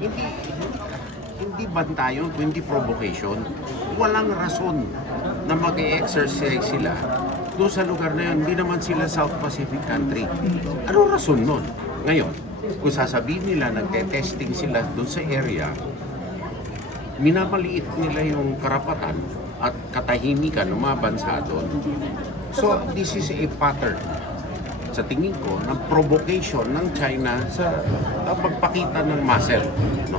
Hindi, hindi bantayon, hindi provocation. Walang rason na mag-exercise sila doon sa lugar na yun. Hindi naman sila South Pacific country. Anong rason nun? Ngayon, kung sasabihin nila nagte-testing sila doon sa area, minamaliit nila yung karapatan at katahimikan ng mga bansa doon. So, this is a pattern sa tingin ko, ng provocation ng China sa pagpakita ng muscle. No?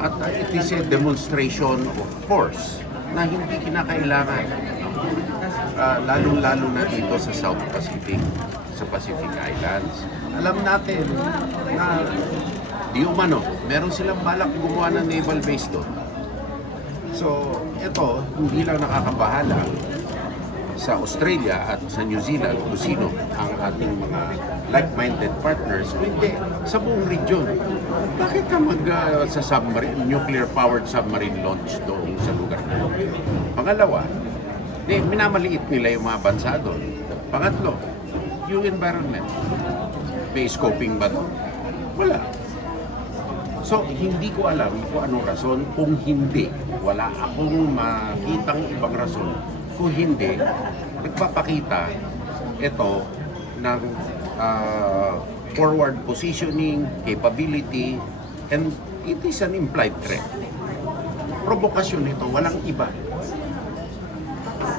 At it is a demonstration of force na hindi kinakailangan. No? Lalo-lalo na dito sa South Pacific, sa Pacific Islands. Alam natin na di umano, meron silang balak gumawa ng naval base doon. So, ito, hindi lang nakakabahala sa Australia at sa New Zealand kung sino ang ating mga like-minded partners, kundi sa buong region. Bakit ka sa submarine, nuclear-powered submarine launch doon sa lugar na yun? Pangalawa, minamaliit nila yung mga bansa doon. Pangatlo, yung environment. May scoping ba doon? Wala. So, hindi ko alam kung anong rason. Kung hindi, wala akong makitang ibang rason. Kung hindi, nagpapakita ito ng forward positioning, capability, and it is an implied threat. Provokasyon ito, walang iba.